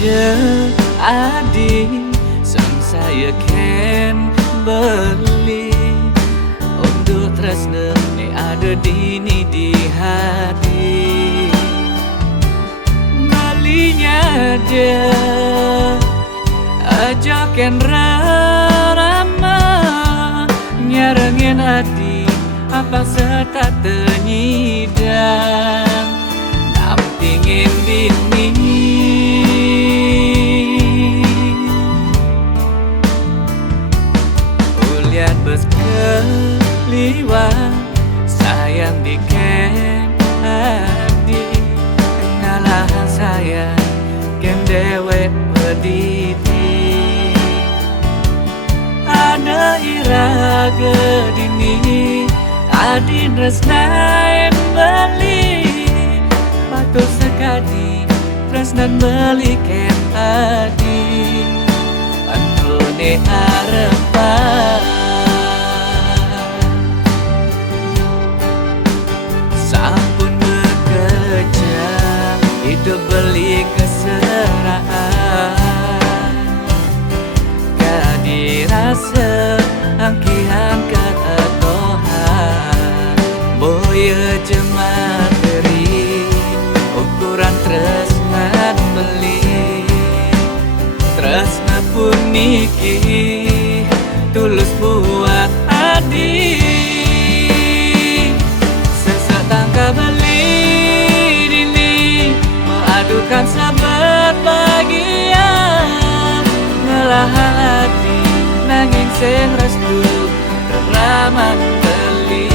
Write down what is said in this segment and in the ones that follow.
je adi sang saya ken beli untuk tresna ni ada dini di hati malinya dia ajakan rama nyarengin hati apa serta tenyidang nampingin dini ulian bes keliwat sayang diken hati ngalahan saya ken dewek berdiri ada iraga dini adin resnain beli patut sekali resnan beli ken adi antune arepan sampun bekerja hidup beli keserahan kadirasa angkihan ketohan boya jemaat beri ukuran tresnan beli tresna pun niki tulus buat adi sesetangka beli dini mengadukan sahabat bagian ngelahan hati nanging sing restu ramah beli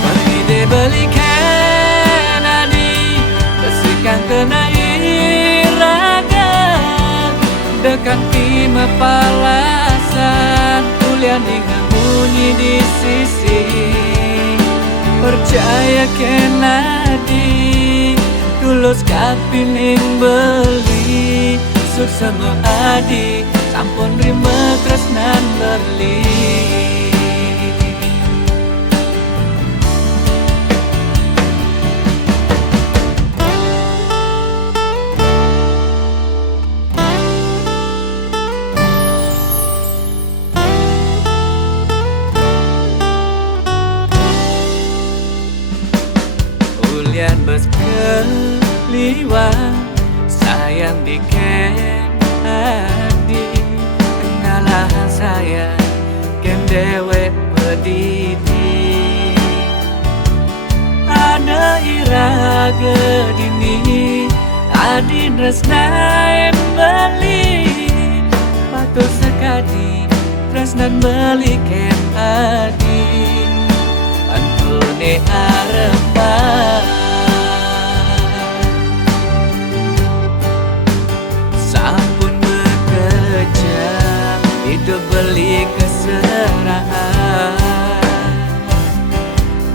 beli de beli ken adi besikan kena iragan dekat timah palasan kuliah munyi di sisi percaya ken adi tulus kapiling beli suksama adi sampun rima tresnan berli ulian bes keliwat sayang diken adi ngalahan saya ken dewek berdiri ada iraga dini adin resnain beli patut sekali resnan beli ken adi antune arepan sampun bekerja hidup beli keserahan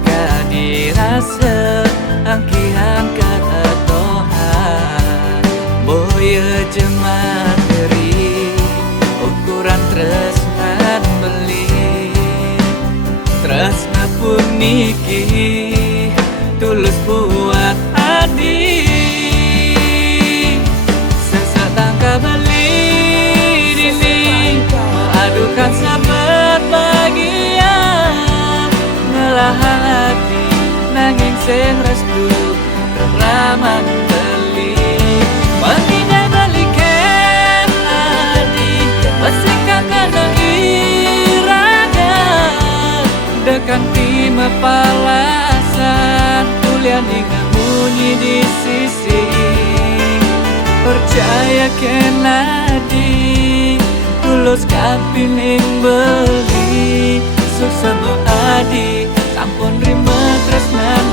kadirasa angkihan ketohan boya jemaat beri ukuran tresnan beli tresna pun niki tulus buat adi sesetangka beli dini mengadukan sahabat bagian ngelahan hati nanging sing restu ramah beli baginya beli ken adi besikan kena iragan dekan timah palasan kuliah munyi di sisi percaya ken adi tulus kapiling beli suksama adi sampun rima tresnan